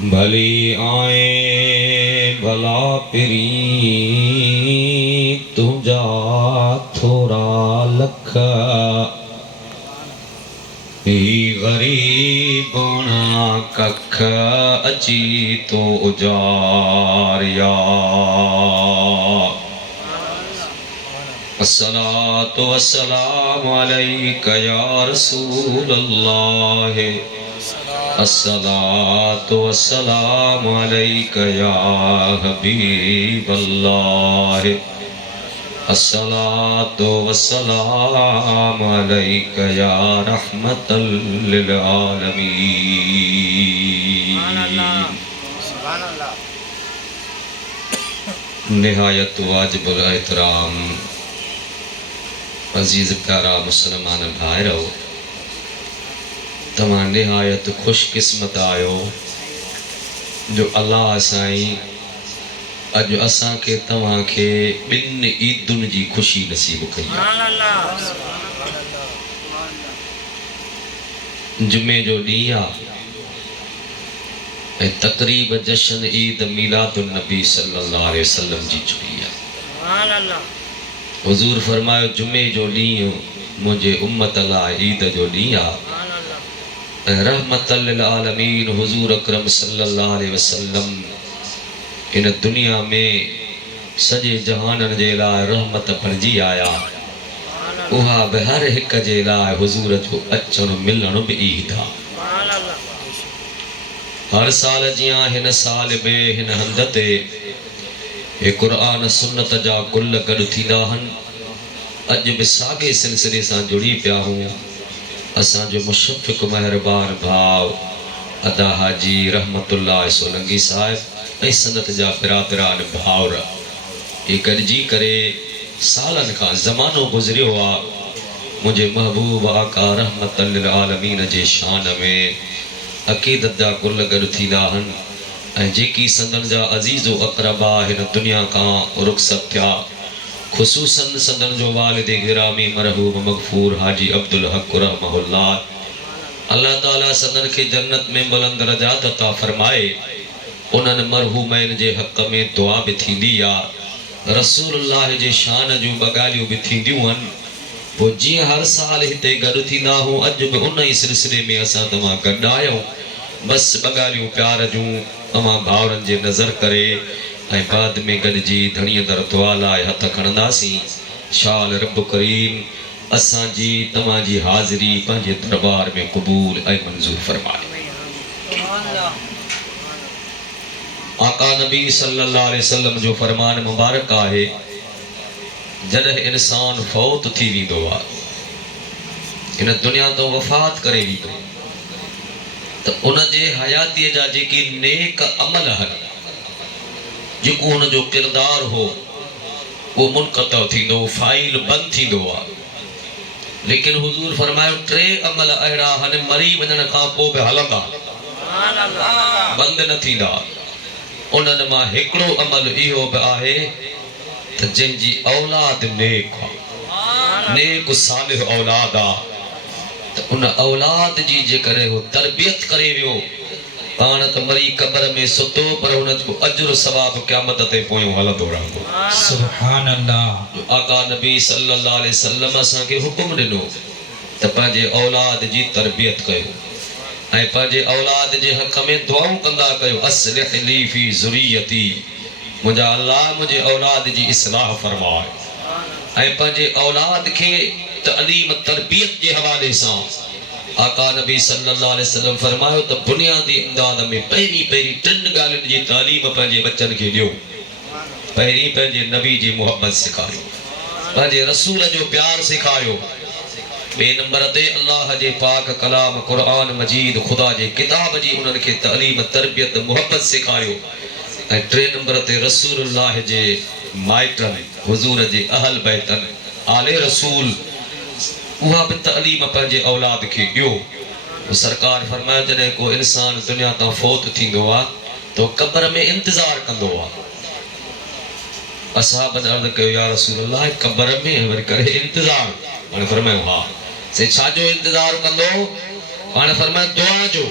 भली आए भला पिरी तुझा थोड़ा लख गरीब कख अची तो उजार या अस्सलातु वस्सलामु अलैका या रसूल अल्लाह अस्सलातु वस्सलामु अलैका या हबीब अल्लाह अस्सलातु वस्सलामु अलैका या रहमतल लिल आलमीन। निहायत वाजिबुल एहतराम अजीज प्यारा मुसलमान भाइरो, तमाम निहायत खुशकिस्मत आयो जो अल्लाह साईं अज असा के तवा के बिन ईदुन जी खुशी नसीब कई। जुमे जो ॾींहुं आहे तकरीब जश्न ईद मिलादुन नबी सल्लल्लाहु अलैहि वसल्लम जी छुटी है। हुजूर फरमायो जुमे जो ॾींहुं मुझे उम्मत लाइ ईद जो ॾींहुं आहे। रहमतल लिल आलमीन हुजूर अकरम सल्लल्लाहु अलैहि वसल्लम इन दुनिया में सजे जहानन जे लाइ रहमत बणिजी आया। उहा बि हर हिक जे लाइ हुजूर जो अचण मिलण बि ईद आहे। हर साल जियां हिन साल बि हिन हंध ते हे क़ुरान सुन्नत जा गुल गॾु थींदा आहिनि। अॼु बि साॻे सिलसिले सां जुड़ी पिया हूं। असांजो मुशफ़िक़ महिरबान भाउ अदा हाजी रहमतुल्लाह सोलंगी साहिब ऐं सनत जा बिरादरान भाउर ये गॾिजी करे सालनि खां ज़मानो गुज़रियो आहे। मुंहिंजे महबूब आका रहमतल लिल आलमीन जे शान में अक़ीदत जा गुल गॾु थींदा आहिनि ऐं जेकी संदन जा अज़ीज़ो अक़रबा हिन दुनिया खां रुख़सत थिया, ख़ुसूसन संदन जो वालिद गिरामी मरहूम मग़फ़ूर हाजी अब्दुल हक़ रहमहुल्लाह, अल्लाह ताला संदन के जन्नत में बुलंद दरजात अता फरमाए। उन्हनि मरहूमैन जे हक़ में दुआ भी थींदी आहे, रसूलुल्लाह जे शान जूं ॻाल्हियूं भी थींदियूं आहिनि। पोइ जीअं हर साल हिते गॾु थींदा आहियूं, अॼु बि उन ई सिलसिले में असां तव्हां गॾु आहियूं। बसि ॻाल्हियूं प्यार जूं तव्हां भाउरनि जे नज़र करे ऐं बाद में गॾिजी धणीअ दर दुआ लाइ हथ खणंदासीं। शाल रब करीम असांजी तव्हांजी हाज़िरी पंहिंजे दरबार में क़बूल ऐं मंज़ूर फरमाए। आका नबी सल्लल्लाहु अलैहि वसल्लम जो फरमान मुबारक आहे, जॾहिं इंसान फौत थी वेंदो आहे, इन दुनिया तो वफ़ात करे वेंदो, त उन जे हयातीअ जा जेके नेक अमल आहिनि, जेको हुन जो किरदार हो, वो मुनक़ता थींदो, फाइल बंदि थींदो आहे। लेकिन हुजूर फरमायो टे अमल अहिड़ा आहिनि मरी वञण खां पोइ बि हलंदा, बंदि न थींदा। उन्हनि मां हिकिड़ो अमल इहो बि आहे त जंहिंजी औलाद नेक आहे, नेक सालिह औलाद आहे, त उन औलाद जी जेकॾहिं हो तरबियत करे वियो, पाण त मरी क़ब्र में सुतो, पर उन जो अजर सवाब क़यामत ते पोयों हलंदो रहंदो। सुभान अल्लाह। आका नबी सल्लल्लाहु अलैहि वसल्लम असांखे हुकुम ॾिनो त पंहिंजे औलाद जी तरबियत कयो ऐं पंहिंजे औलाद जे हक़ में दुआऊं कंदा कयो। अस्लिह ली फी ज़ुरियती, मुंहिंजा अल्लाह मुंहिंजे औलाद जी इस्लाह फरमाए। ऐं पंहिंजे औलाद खे तअलीम तरबियत जे हवाले सां आका नबी सल्लल्लाहु अलैहि वसल्लम फरमायो त बुनियादी इमदाद में पहिरीं टिनि ॻाल्हियुनि जी तालीम पंहिंजे बच्चनि खे ॾियो। पहिरीं पंहिंजे नबी जी मुहबत सेखारियो, पंहिंजे रसूल जो प्यार सेखारियो। बे नंबर ते अल्लाह जे पाक कलाम क़ुरान मजीद खुदा जे किताब जी उन्हनि खे तालीम तरबियत मुहबत सेखारियो। ऐं टे नंबर ते रसूलुल्लाह जे माइटनि हुजूर जे अहल बैतनि आले रसूल उहा भी तालीम पंहिंजे औलाद खे ॾियो। सरकार फरमायो जॾहिं को इंसान दुनिया तां फौत थींदो आहे तो क़ब्र में इंतज़ार कंदो आहे। असहाबन अर्ज़ कयो या रसूलल्लाह क़ब्र में वरी करे इंतज़ार, हाणे फरमायो हा से छाजो इंतज़ार कंदो, हाणे फरमायो दुआ जो।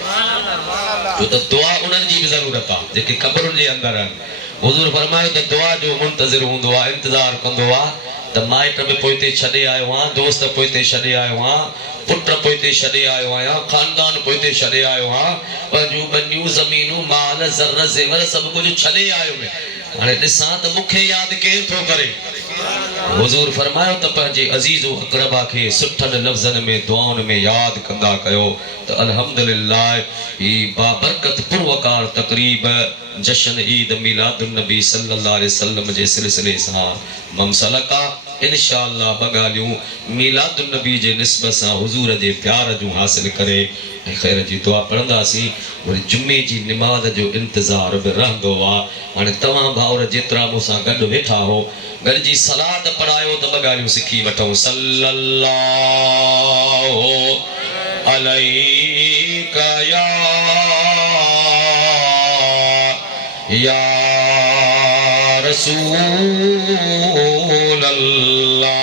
जो तो दुआ उन्हनि जी भी ज़रूरत आहे जेके क़ब्रुनि जे अंदर आहिनि हुज़ूर फरमायो त दुआ जो मुंतज़िर हूंदो आहे इंतज़ार कंदो आहे त माइट बि पोइ ते छॾे आयो आहियां दोस्त पोइ ते छॾे आयो आहियां पुट पोइ ते छॾे आयो आहियां ख़ानदान पोइ ते छॾे आयो आहियां पंहिंजूं ॿनियूं ज़मीनूं माल ज़र ज़ेवर सभु कुझु छॾे आयो में हाणे ॾिसां त मूंखे यादि केरु थो करे हुज़ूर फरमायो त पंहिंजे अज़ीज़ो अक़रबा खे सुठनि लफ़्ज़नि में दुआउनि में यादि कंदा कयो त अल्हम्दुलिल्लाह ही बाबरकत पुरवकार तक़रीब जश्न ईद मिलादुन नबी सल्लल्लाहु अलैहि वसल्लम जे सिलसिले सां मुंसलक आहे इंशाअल्लाह ॿ ॻाल्हियूं मिलादुन नबी जे निस्बत सां हुज़ूर जे प्यार जूं हासिल करे ऐं ख़ैर जी दुआ पढ़ंदासीं वरी जुमे जी निमाज़ जो इंतज़ार बि रहंदो आहे हाणे तव्हां भाउर जेतिरा मूंसां गॾु वेठा हो गॾिजी सलात पढ़ायो त ॿ ॻाल्हियूं सिखी वठूं सल्लल्लाहु अलैका या रसूल अल्लाह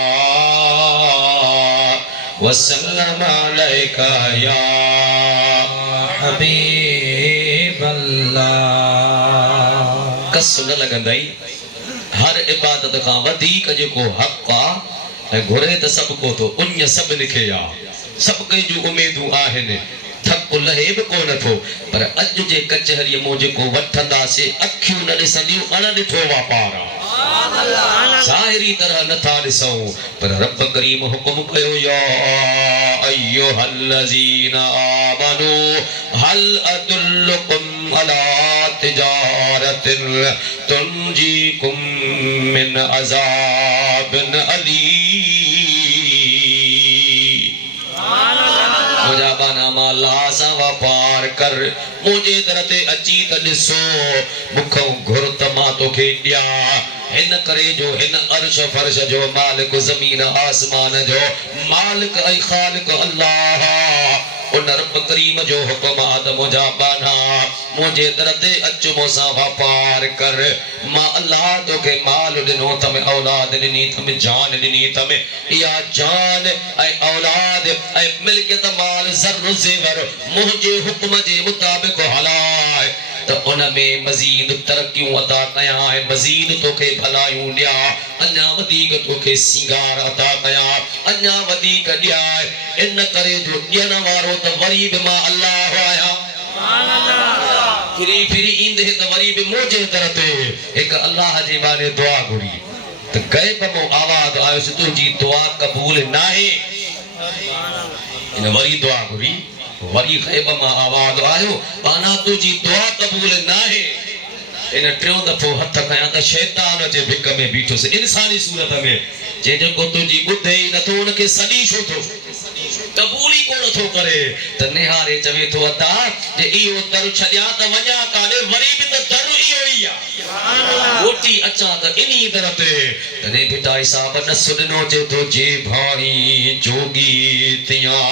वसल्लम अलैका या हबीब अल्लाह कस न लॻंदई हर इबादत खां वधीक जेको हक़ आहे ऐं घुरे त सभु को थो उन सभिनी खे आहे सभु कंहिंजूं उमेदूं आहिनि थक लहे बि कोन थो पर अॼु जे कचहरीअ मूं जेको वठंदासीं अखियूं न ॾिसंदियूं अणॾिठो वापार आहे ज़ाहिरी तरह नथा ॾिसूं पर रब करीम हुकुम कयो या अय्युहल्लज़ीना आमनू हल अदुल्लुकुम अला तिजारतिन तुंजीकुम मिन अज़ाबिन अलीम मुझा बाना माला सा वापार कर मुझे दर ते अची त ॾिसो मुखों घुर त मां तोखे ॾिया हिन करे जो हिन अर्श फर्श जो मालिक ज़मीन आसमान जो मालिक ऐं ख़ालिक अल्लाह उन रब करीम जो हुकुम आद मुझा बाना मुझे दर ते अच मूंसां वापार कर मां अल्लाह तोखे माल ॾिनो तमें औलाद ॾिनी तमें जान ॾिनी तमें इहा जान ऐं औलाद ऐं मिल्कियत माल ज़र ज़ेवर मुंहिंजे हुकुम जे मुताबिक़ हलाए त उन में मज़ीद तरक्कियूं अता कयां ऐं मज़ीद तोखे भलायूं ॾिया अञा वधीक तोखे सिंगार अता कयां अञा वधीक ॾियाए इन करे जो ॾियण वारो त वरी बि मां अल्लाह आहियां फिरी फिरी ईंदे त वरी बि मुंहिंजे दर ते हिकु अल्लाह जे बारे दुआ घुरी त गैब मां आवाज़ आयुसि तुंहिंजी दुआ क़बूल नाहे इन वरी दुआ घुरी वरी गैब मां आवाज़ आयो बाना तुंहिंजी दुआ क़बूल नाहे इन टियों दफ़ो हथ खयां त शैतान जे भिक में बीठुसि इंसानी सूरत में जे जेको तुंहिंजी ॿुधे ई नथो उनखे सॾी छो थो क़बूल ई कोन थो करे त निहारे चवे थो अता जे इहो दर छॾियां त वञा काॾे वरी बि त दर इहो ई आहे ओटी अचां त इन्ही दर ते तॾहिं बेटा हिसाब न सुॾिनो जे थो जे भाई जोगी तियां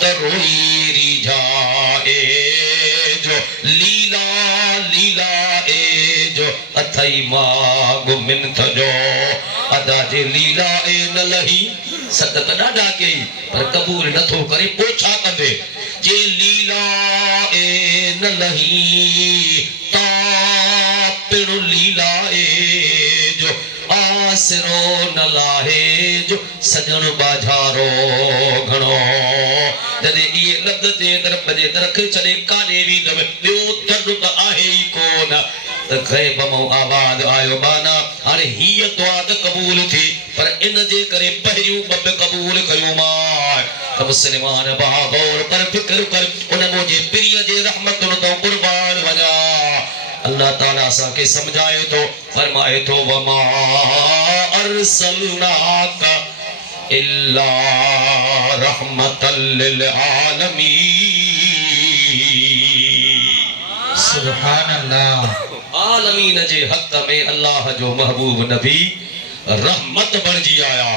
त रोई रिझाए जो लीला लीला ए जो अथई माग मिनथ जो अदा जे लीला ए न लही सत त ॾाढा कई पर क़बूल नथो करे पोइ छा कंदे जे लीला ए न लही ता पिण लीला ए जो आसरो न लाहे जो सजण बाजारो घणो जॾहिं इहे लफ़्ज़ जे तरफ़ जे तरफ़ छॾे काॾे वेंदव ॿियो दर त आहे ई कोन त गैब मां आवाज़ आयो बाना हाणे हीअ दुआ त क़बूल थी पर इन जे करे पहिरियों ॿ क़बूल कयूं मां त मुस्लमान भाउ गौर कर फिक्र कर उन मुंहिंजे पीरीअ जे रहमतुनि तां क़ुर्बान वञा अल्लाह ताला असांखे सम्झाए थो फरमाए थो वमा अरसलनाका इल्ला रहमतल लिल आलमीन सुभान अल्लाह आलमीन जे हक़ में अल्लाह जो महबूब नबी रहमत बणिजी आया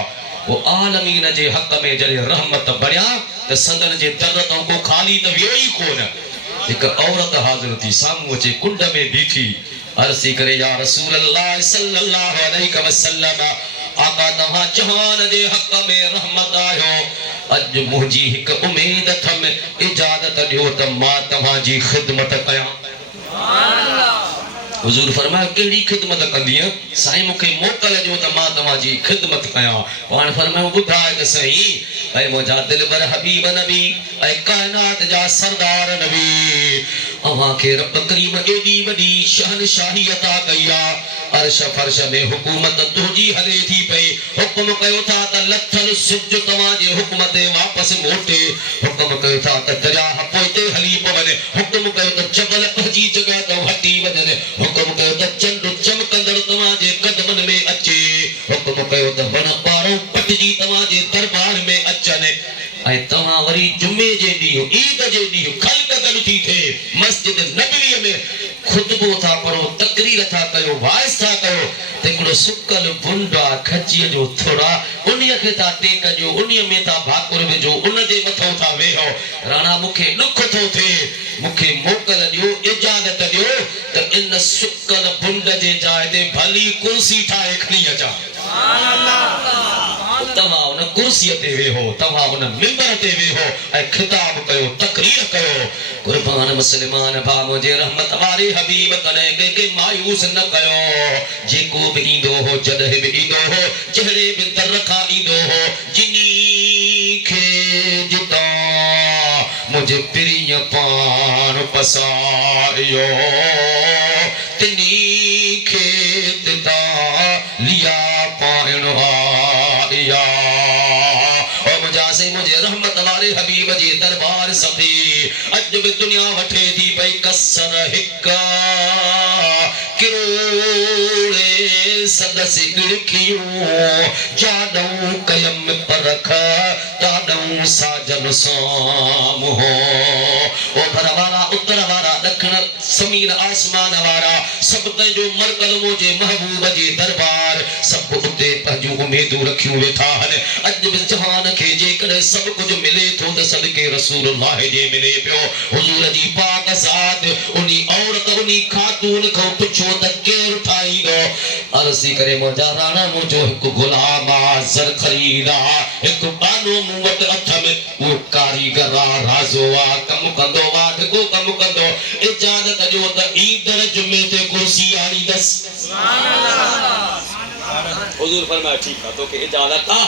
वो आलमीन जे हक़ में जॾहिं रहमत बणिया त संदन जे दर तां को ख़ाली त वियो ई कोन हिकु औरत हाज़िर थी साम्हूं अचे कुंड में बीठी अर्ज़ी करे या रसूल अल्लाह सल्लल्लाहु अलैहि वसल्लम आका तव्हां जहान जे हक़ में रहमत आयो अज मुंहिंजी हिक उम्मीद अथम इजाजत ॾियो त मां तव्हांजी ख़िदमत कयां। हुजूर फरमायो कहिड़ी ख़िदमत कंदीअ? साईं मूंखे मोकल ॾियो त मां तव्हांजी ख़िदमत कयां। पाण फरमायो ॿुधाए त सही। ऐं मुंहिंजा दिलबर हबीब नबी ऐं काइनात जा सरदार नबी अव्हांखे रब करीम एॾी वॾी शहनशाही अता कई आहे। अर्श फर्श में हुकूमत तुंहिंजी हले थी पई। हुक्म कयो था त लथल सिज तव्हांजे हुक्म ते वापसि मोटे। हुक्म कयो था त दरिया पोइते हली पवनि। हुक्म कयो त जबल पंहिंजी जॻह ते हटी वञनि। हुक्म कयो त चंड चमकंदड़ तव्हांजे कदमनि में अचे। हुक्म कयो त वण ॿारो पटिजी तव्हांजे दरबार में अचनि। ऐं तव्हां वरी जुमे जे ॾींहुं ईद जे ॾींहुं ख़ल्क़ गॾु थी थिए मस्जिद नबवीअ में खुतबो था पढ़ो, तकरीर था कयो, वाइज़ था कयो त हिकिड़ो सुकल भुंड आहे खजीअ जो थोड़ा उन्हीअ खे था टेक ॾियो, उन्हीअ में था भाकुर विझो, उन जे मथां था वेहो। राणा मूंखे ॾुख थो थिए, मूंखे मोकल ॾियो, इजाज़त ॾियो त इन सुकल भुंड जे जाइ ते भली कुर्सी ठाहे खणी अचां। तव्हां उन कुर्सीअ ते वेहो, तव्हां उन मिंबर ते वेहो ऐं खिताब कयो, तकरीर कयो। कुर्बान मुस्लमान भाउ मुंहिंजे रहमत वारे हबीब कॾहिं कंहिंखे मायूस न कयो। जेको बि ईंदो हो जॾहिं बि ईंदो हो जहिड़े बि दर खां ईंदो हो जिनी खे जितां मुंहिंजे पिरीअ पाण पसारियो तिनी खे तितां लिया पाइण आया। मुझे रहमत वाले हबीब जे दरबार सफ़ी अज भी दुनिया वठे थी पई कसर हिक्का किरोड़े सदसी गिड़कियों जादू कयम परख तादू साजन साम हो। ओ भरवाला उत्तर वाला दक्षिण समीन आसमान वाला सब जो मरकल मुझे महबूब जे दरबार सब उते पंहिंजूं उम्मीदूं रखियूं वेठा आहिनि। अज भी जहान खे जेकॾहिं सब कुछ मिले थो त सदके रसूलुल्लाह जे मिले पियो। हुजूर जी पाक ज़ात उनी औरत उनी खातून खां पुछो त केरु ठाहींदो। अर्ज़ करे मुंहिंजा राणा मुंहिंजो हिकु गुलाम आहे ज़र ख़रीदा हिकु बानो मूं वटि हथ में उहो कारीगर आहे राज़ो आहे कमु कंदो आहे ढिघो कमु कंदो। इजाज़त ॾियो त ईंदड़ जुमे ते कुर्सी आणींदसि। हुजूर फरमाया ठीक है तोखे इजाज़त आ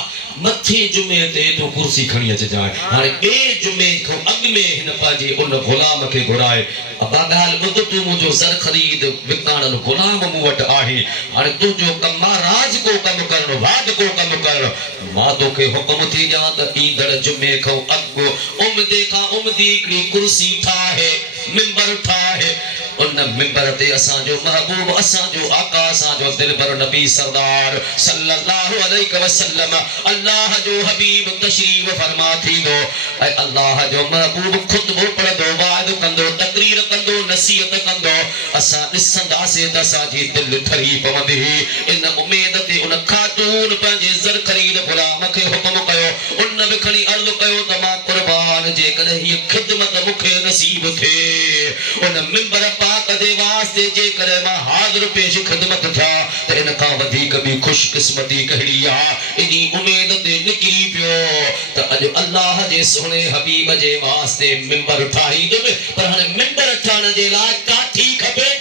मथे जुमे ते तू कुर्सी खणी अचजाए। हाणे ॿिए जुमे खां अॻु में हिन पंहिंजे उन गुलाम खे घुराए अबा ॻाल्हि ॿुध तूं मुंहिंजो ज़र ख़रीद विकाणल गुलाम मूं वटि आहे। हाणे तुंहिंजो कमु आहे राज को कमु करणु वाद को कमु करणु। मां तोखे हुकुम थी ॾियां त ईंदड़ जुमे खां अॻु उम्दे खां उम्दी हिकिड़ी कुर्सी ठाहे मिंबर ठाहे उन मिंबर ते असांजो महबूब असांजो आका असांजो दिलबर नबी सरदार सल्लल्लाहु अलैहि वसल्लम अल्लाह जो हबीब तशरीफ फरमा थींदो ऐं अल्लाह जो महबूब खुतबो पढ़ंदो वाइदो कंदो तकरीर कंदो नसीहत कंदो। असां ॾिसंदासीं त असांजी दिलि ठरी पवंदी। इन उमेद ते उन खातून पंहिंजे ज़र ख़रीद गुलाम खे हुकुम कयो। उन बि खणी अर्ज़ु कयो त मां कुर्बान जेकॾहिं हीअ ख़िदमत मूंखे नसीब थिए उन मिंबर पाक दे वास्ते जेकॾहिं मां हाज़िर पेश ख़िदमत थिया त इन खां वधीक बि ख़ुशकिस्मती कहिड़ी आहे। इनी उमेद ते निकिरी पियो त अॼु अल्लाह जे सुहिणे हबीब जे वास्ते मिंबर ठाहींदुमि पर हाणे मिंबर ठाहिण जे लाइ काठी खपे।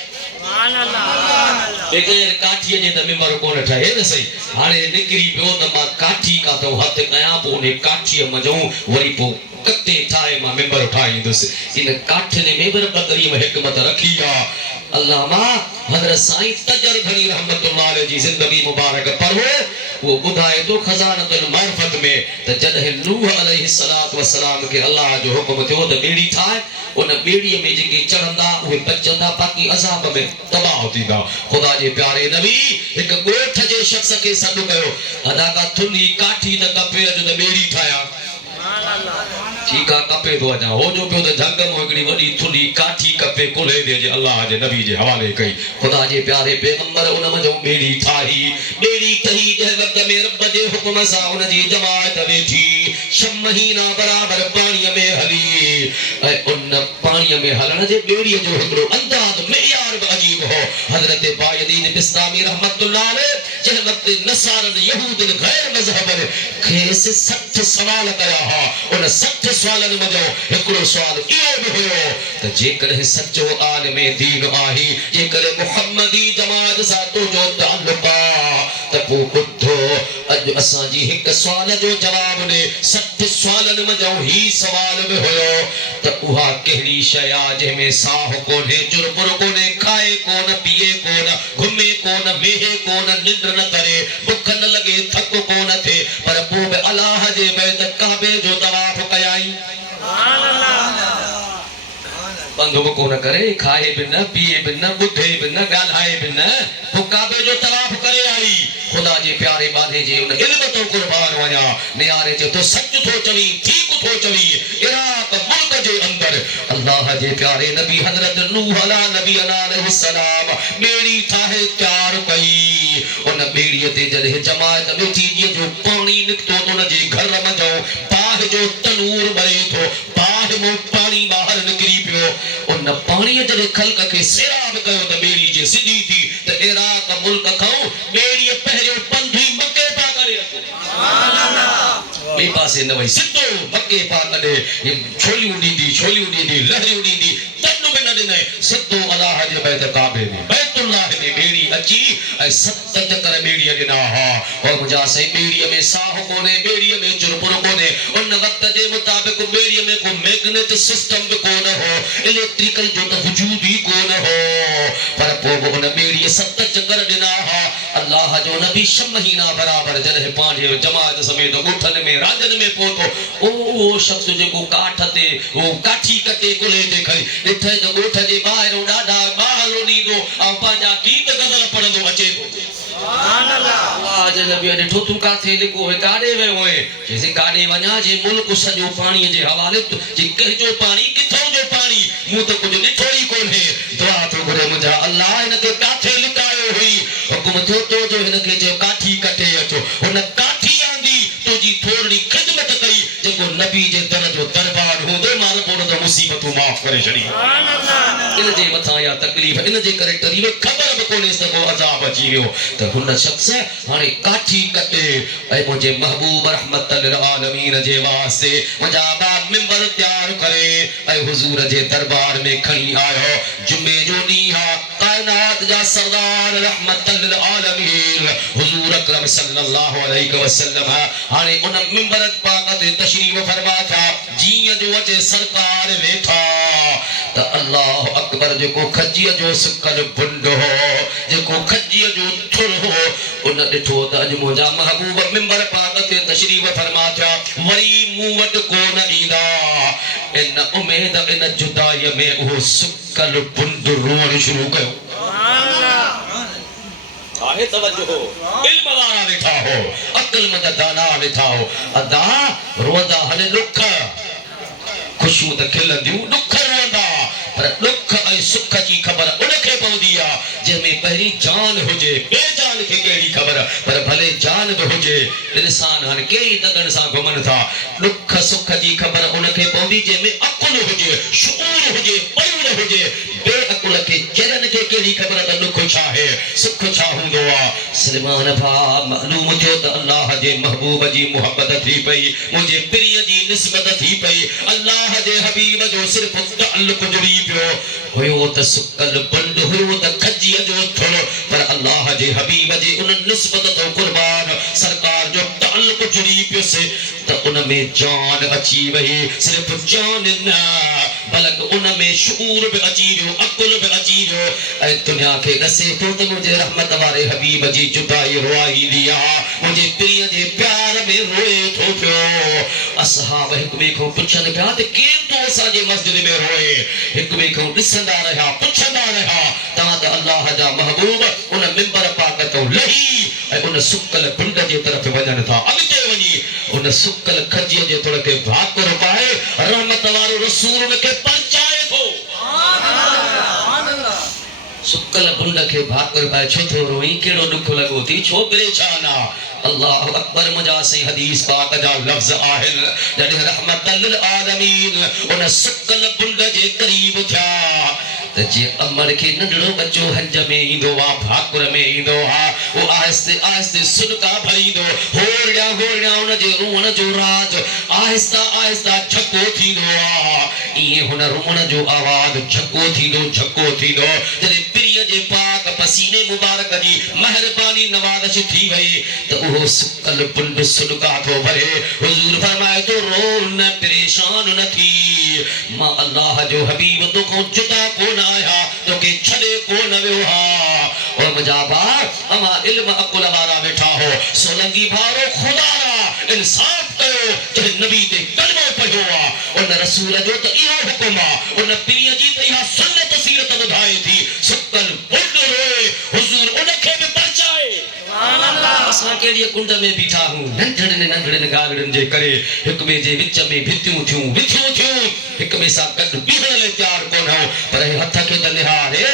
बग़ैर काठीअ जे त मिंबर कोन ठहे न सही। हाणे निकिरी पियो त मां काठी काथो हथु कयां पोइ उन काठीअ मंझूं वरी पोइ कटे ठाहे मां मिंबर ठाहींदुसि। इन काठियुनि में बि बकरी में हिकमत रखी आहे। अल्लामा हज़रत साईं तजर घणी रहमतुल्लाह अलैहि जी ज़िंदगी मुबारक पढ़ो वो ॿुधाए थो खज़ानतुल मारिफत में त जॾहिं नूह अलैहिस्सलातु वस्सलाम खे अल्लाह जो हुकुम थियो त ॿेड़ी ठाहे उन ॿेड़ीअ में जेके चढ़ंदा उहे बचंदा बाक़ी अज़ाब में तबाह थींदा। ख़ुदा जे प्यारे नबी हिकु ॻोठ जे शख़्स खे सॾु कयो अदा थुल्ही काठी त कपे अॼु त ॿेड़ी ठाहियां। ठीकु आहे कपे थो अञा हो जो पियो त झंग में हिकिड़ी वॾी थुल्ही काठी कपे कुल्हे ते जे अल्लाह जे नबी जे हवाले कई। ख़ुदा जे प्यारे पैगंबर उन मंझूं ॿेड़ी ठाही। ॿेड़ी ठही जंहिं वक़्त में रब जे हुकुम सां उनजी जमात वेठी 6 महीना बराबरि पाणीअ में हली ऐं उन पाणीअ में हलण जे ॿेड़ीअ जो हिकिड़ो अंदाज़ मियार बि अजीब हो। हज़रत बायदीन बिस्तामी रहमतुल्लाह अलैह जंहिं वक़्तु नसारनि यहूदनि गैर मज़हबनि खेसि 60 सवाल कया हुआ। उन 60 सुवालनि मंझि हिकिड़ो सुवाल इहो बि हुयो त जेकॾहिं सचो आलिम दीन आहे, जेकॾहिं मुहम्मदी जमात सां तुंहिंजो ताल्लुक़ आहे त पोइ ॿुधो अॼु असांजी हिकु सुवाल जो जवाब ॾे। 60 सुवालनि मंझि ही सुवाल बि हुयो त उहा कहिड़ी शइ आहे जंहिंमें साह कोन्हे, जुर्मुर कोन्हे, खाए कोन, पीए कोन, घुमे कोन, वेहे कोन, निंड न करे, बुख न लॻे, थक कोन थिए, पर पोइ बि अलाह जे बैत काबे जो तवाफ़ कयाई। पंधु बि कोन करे, खाए बि न, पीए बि न, ॿुधे बि न, ॻाल्हाए बि न, पोइ काबे जो तवाफ़ करे आई। खुदा जे प्यारे बादे जे उन इल्म तो कुर्बान वञा। नियारे चयो तो सच थो चवी, ठीक थो चवी। इराक मुल्क जे अंदर अल्लाह जे प्यारे नबी हज़रत नूह अला नबी अलैहिस्सलाम बेड़ी ठाहे तैयार कई। उन बेड़ीअ ते जॾहिं जमायत वेठी, जीअं जो पाणी निकितो तो उन जे घर मंझि बाहि जो तनूर ॿरे थो, बाहि मां पाणी ॿाहिरि निकिरी पियो। उन पाणीअ जॾहिं ख़ल्क़ खे सैराब कयो त बेड़ी जे सिधी थी त इराक मुल्क खां बेड़ीअ पहिरियों पंधु ई मके पा करे ॿिए पासे न वई, सिधो मके पा करे छोलियूं ॾींदी लहरियूं ॾींदी, तंड बि न ॾिनई, सिधो अलाह जे बैत काबे में बैतुल्लाह में बेड़ी अची ऐं 7 चकर बेड़ीअ ॾिना हा। और मुंहिंजा साईं बेड़ीअ में साह कोन्हे, बेड़ीअ में चुरपुर कोन्हे। उन वक़्त जे मुताबिक़ बेड़ीअ में को मैग्नेट सिस्टम बि कोन हो, इलेक्ट्रिकल जो त वजूद ई कोन हो, पर पोइ बि उन बेड़ीअ 7 चकर ॾिना हा। अल्लाह जो नबी 6 महीना बराबर जॾहिं पंहिंजे जमात समेत ॻोठनि में राजनि में पहुतो, उहो शख़्स जेको काठ ते उहो काठी कटे कुल्हे ते खणी ॾिठे त ॻोठ जे ॿाहिरों ॾाढा ॿाहलो ॾींदो ऐं पंहिंजा गीत गज़ल पढ़ंदो अचे थो। अल्लाह जे नबी ॾिठो तूं काथे लिको है, काॾे वियो है? चइसि काॾे वञा जे मुल्क सॼो पाणीअ जे हवाले, जे कंहिंजो पाणी, किथां जो पाणी, मूं त कुझु ॾिठो ई कोन्हे। दुआ थो घुरे मुंहिंजा अल्लाह हिनखे काथे लिकायो हुई। हुकुम थियो तो जो हिनखे चयो काठी कटे अचो। हुन काठी आंदी, तुंहिंजी थोरी ख़िदमत कई, जेको नबी जे दर जो दरबार हूंदो माल पोइ त मुसीबतूं माफ़ करे छॾी। इन जे मथां या तकलीफ़, इन जे करे तरीक़े ख़बर बि कोन्हे सको अज़ाब अची वियो त हुन शख़्स हाणे काठी कटे ऐं मुंहिंजे महबूब रहमत लिल आलमीन जे वास्ते मुंहिंजा बाद मिंबर तैयार करे ऐं हुज़ूर जे दरबार में खणी आयो। जुमे जो ॾींहुं आहे, कायनात जा सरदार रहमत लिल आलमीन हुज़ूर अकरम सल्लल्लाहु अलैहि वसल्लम हाणे उन मिंबर पाक ते तशरीफ़ फरमा था। जीअं जो अचे सरकार वेठा त अल्लाह अकबर, जेको खजीअ जो सुकल बुंड हो, जेको खजीअ जो थुर हो, उन ॾिठो त अॼु मुंहिंजा महबूब मिंबर पाक ते तशरीफ़ फरमा थिया, वरी मूं वटि कोन ईंदा। इन उमेद, इन जुदाईअ में उहो सुकल बुंड रोअण शुरू कयो। आहे तवज्जो हो, इल्म वारा वेठा हो, अक़लमंद दाना वेठा हो। अदा रोंदा हले ॾुख, ख़ुशियूं त खिलंदियूं, ॾुख रोंदा, पर ॾुख ऐं सुख जी ख़बर उनखे पवंदी आहे जंहिंमें पहिरीं जान हुजे, बेजान खे कहिड़ी ख़बर, पर भले जान बि हुजे। इंसान हाणे कहिड़ी दगन सां घुमनि था, ॾुख सुख जी ख़बर उनखे पवंदी जंहिंमें अकुल हुजे, शूर हुजे, पयूर हुजे। बेअकुल खे चरन खे कहिड़ी ख़बर त ॾुख छा आहे, सुख छा हूंदो आहे। सलमान भाउ मालूम थियो त अल्लाह जे महबूब जी मुहबत थी पई, मुंहिंजे प्रिय जी निस्बत थी पई, अल्लाह जे हबीब जो सिर्फ़ तअल्लुक़ जुड़ी पियो। हुयो त सुकल बुंड, हुयो त खजीअ जो थुर, पर अल्लाह जे हबीब जे उन निस्बत तो कुर्बान सरकार जो तअल्लुक़ जुड़ी पियोसि त उन में जान अची वई। सिर्फ़ जान न बल्कि उन में शूर भी अची वियो, अकुल भी अची वियो। ऐं दुनिया खे ॾसे थो त मुंहिंजे रहमत वारे हबीब जी जुदाई रुआई दी आहे, मुंहिंजे प्रिय जे प्यार में रोए थो पियो। असहाब हिक ॿिए खां पुछनि पिया त केरु तो असांजे मस्जिद में रोए? हिक ॿिए खां ॾिसंदा रहिया, पुछंदा रहिया। तव्हां त अल्लाह जा महबूब उन मिंबर पाक तो लही ऐं उन सुकल बुंड जे तरफ़ वञनि था। अॻिते वञी उन सुकल खजीअ जे थोड़ खे भाकुर पाए रहमत वारो रसूल उनखे परचाए थो। सुकल बुंड खे भाकुर पाए छो थो रोई, कहिड़ो ॾुख लॻो थी, छो परेशान आहे? अल्लाह अकबर, मुंहिंजा साईं हदीस पाक जा लफ़्ज़ आहिनि, जॾहिं रहमत लिल आलमीन उन सुकल बुंड जे क़रीब थिया त जे अमर के नंढड़ो बच्चो हंज में ईंदो आ भाकुर में ईंदो आ वो आहिस्ते आहिस्ते सुनका भरींदो होड़िया होड़िया उन जे रोअण जो राज आहिस्ता आहिस्ता झको थींदो आ इहे हुन रोअण जो आवाज झको थींदो जॾहिं पिरीअ जे पाक पसीने मुबारक जी मेहरबानी नवाज़ थी वई त उहो सुकल पुंड सुनका थो भरे हुजूर फरमाए तो रो न परेशान न थी मां अल्लाह जो हबीब तोखां जुदा कोन आया तोखे छॾे कोन वियो हा ओ मुंहिंजा भाउ अमा इल्म अकुल वारा वेठा हो सोलंगी भारो खुदा रा इंसाफ कयो जॾहिं नबी ते कलमो पढ़ियो आहे उन रसूल जो त इहो हुकुम आहे उन पीरीअ जी त इहा सुन्नत सीरत ॿुधाए थी सुकल पुंड रोए हुजूर उनखे बि बचाए सुभान अल्लाह असां कहिड़ी कुंड में बीठा हूं नंढड़नि नंढड़नि ॻाल्हियुनि जे करे हिक ॿिए जे विच में भितियूं थियूं विथियूं थियूं हिक ॿिए सां गॾु बीहण लाइ तयारु कोन हो पर हे हथ खे त निहारे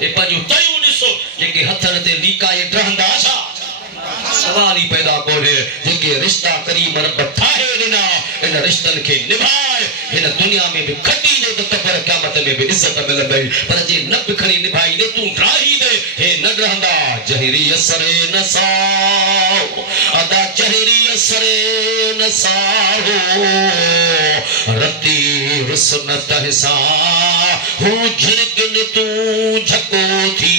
हे पंहिंजूं तयूं ॾिसो जेके हथनि ते लीकाए रहंदा छा सवाल ही पैदा कोने जेके रिश्ता करीम रब ठाहे ॾिना इन रिश्तनि खे निभाए हिन दुनिया में भी खटी दे त पर क़यामत में भी इज्जत मिलंदी पर जे न बि खणी निभाई दे तू ड्राही दे हे न रहंदा जहरी असरे न साओ अदा जहरी असरे न साओ रती रुसनत हिसा हो झिड़कन तू झको थी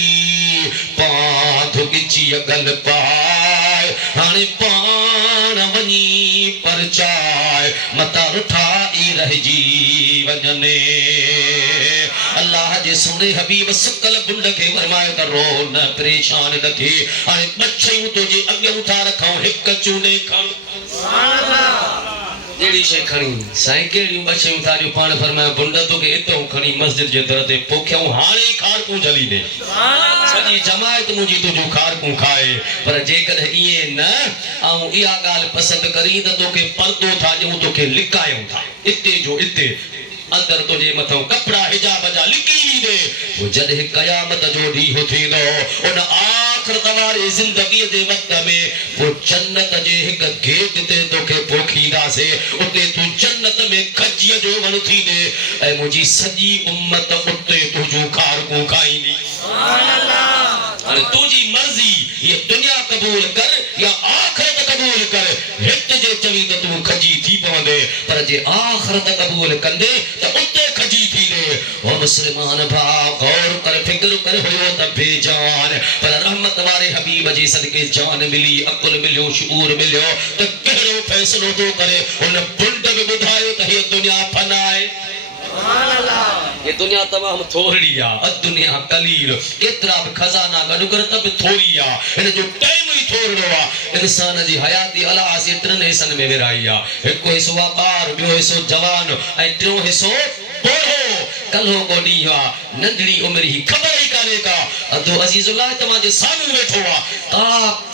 पाथ किची अगल पाए हाणे पाण वञी परचाए मता रुठाई रहिजी वञने अल्लाह जे सोने हबीब सुकल बुंड खे फरमायो त रो न परेशान न थी हाणे बच्चयूं तुझे अॻियां था रखूं हिक चूने खण सुभान अल्लाह जेड़ी शे खणी साईं केड़ियूं बच्चयूं था जो पाण फरमायो बुंड तोखे इतो खणी मस्जिद जे दर ते पोखियो हाणे खारकूं जली दे सुभान अल्लाह सॼी जमायत मुंहिंजी तुंहिंजूं खारकूं खाए पर जेकॾहिं इएं न ऐं इहा ॻाल्हि पसंदि करी त तोखे परदो था ॾियूं तोखे लिकायूं था इते जो इते अंदर तुझे मथों कपड़ा हिजाब जा लिकी दे वो जॾहिं क़यामत जो ॾींहुं थींदो उन आख़िरत वारी ज़िंदगीअ जे वक़्त में वो जन्नत जे हिक गेट ते तोखे पोखींदासीं उते तूं जन्नत में खजीअ जो वण थींदे ऐं मुंहिंजी सॼी उम्मत उते तुंहिंजूं खारकूं खाईंदी सुभान अल्लाह हाणे तुंहिंजी मर्ज़ी ये दुनिया कबूल कर या आखिरत कबूल कर हित जे चवी त तूं खजी थी पवंदे पर जे आखिरत कबूल कंदे त उते खजी थी दे ओ मुस्लमान भाउ गौर कर फिक्र कर हुयो त बेजान पर रहमत वारे हबीब जी सदके जान मिली अकुल मिलियो शऊर मिलियो त कहिड़ो फैसलो थो करे हुन बुंड में ॿुधायो त हीअ दुनिया फना आहे सुभान अल्लाह ये दुनिया तमाम थोड़ी आ दुनिया कलील केतरा भी खजाना गडु कर तब थोड़ी आ इन जो टाइम ही थोड़ो आ इंसान जी हयाती अला से टिन हिसन में विराई आ एको हिस्सो वापार बियो हिस्सो जवान ऐं टियों हिस्सो बोढ़ो कल्हो को ॾींहुं आ नंढड़ी उम्र ही खबर ही काने का अदो अजीजुल्लाह तमा जे सामू वेठो आ का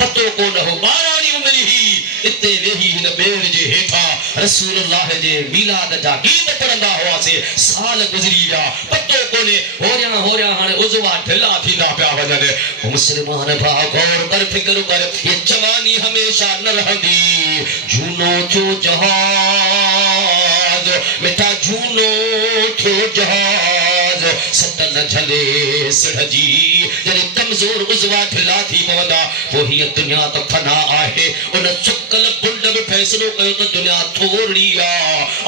पतो कोन हो 12 डी उम्र ही इते वेही हिन बेड़ जे हेठा रसूलुल्लाह जे मिलाद जा गीत पढ़ंदा हुआसे साल गुजरी विया पतो कोने होरिया हाणे उज़वा ढिला थींदा पिया वञनि मुस्लमान भाउ गौर कर फिक्र कर ये जवानी हमेशा न रहंदी झूनो थियो जहाज मिठा झूनो थियो जहाज सत न झले सिढ़जी जॾहिं कमज़ोर उज़वा ढिला थी पवंदा पोइ हीअ दुनिया त फना आहे उन सुकल बुंड में फैसलो कयो त दुनिया थोड़ी आ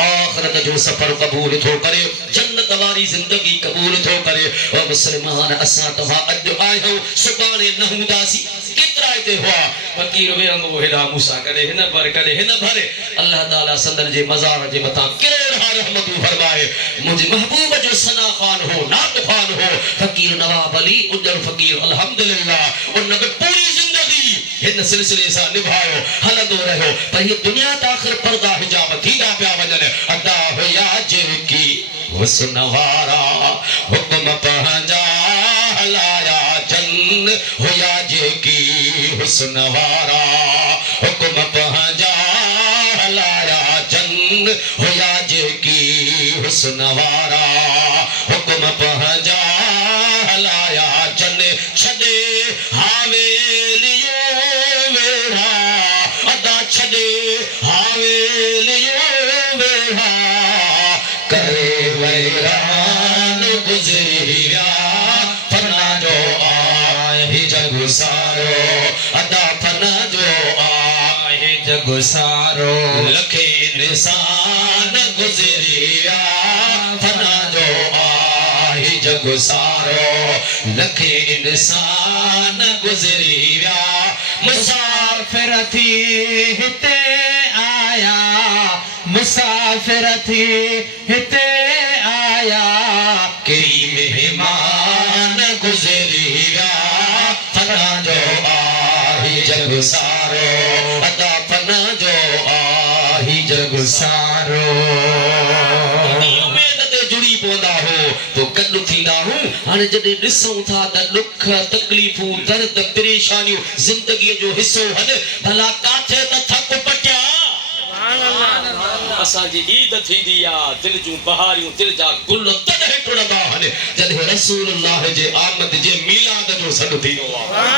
आखिरत जो सफ़र क़बूल थो करे जन्नत वारी ज़िंदगी क़बूल थो करे ओ मुस्लमान असां तव्हां अॼु आहियूं सुभाणे न हूंदासीं केतिरा हिते हुआ फ़कीर वेहंदो हेॾा मूंसां कॾहिं हिन भर कॾहिं हिन भर अल्लाह ताला संदन जे मज़ार जे मथां करोड़ा रहमतूं फरमाए मुंहिंजे महबूब जो सना ख़ान हो नात ख़ान हो फ़कीर नवाब अली उजर फ़कीर अल्हम्दुलिल्लाह उन में पूरी ज़िंदगी हिन सिलसिले सां निभायो हलंदो रहियो पर हीअ दुनिया त आख़िर पर्दा हिजाब थींदा पिया वञनि अदा हुया जेकी हुस्न वारा हुक्म पंहिंजा हलाया जन हुया जेकी हुस्न वारा हुक्म पंहिंजा हलाया जन हुया जेकी हुस्न वारा हुक्म पंहिंजा हलाया जन छॾे हावेलियो वेड़ा अदा छॾे हावेलियो वेड़ा करे वैरान गुज़री विया सारो लखे इंसान गुज़री विया फना जो आहे जग सारो लखे इंसान गुज़री विया मुसाफिर थी हिते आया मुसाफिर थी हिते आया कई मेहमान गुज़री विया फना जो आहे जग सारो अदा फना जो आहे जग सारो उम्मीद ते जुड़ी पवंदा हो तो गॾु थींदा हूं हाणे जॾहिं ॾिसूं था त ॾुख तकलीफ़ूं दर्द परेशानियूं ज़िंदगीअ जो हिसो आहिनि भला काथे त थक पटिया असांजी ईद थींदी आहे दिलि जूं बहारियूं दिलि जा गुल तॾहिं टुरंदा आहिनि जॾहिं रसूलुल्लाह जे आमद जे मीलाद जो सॾु थींदो आहे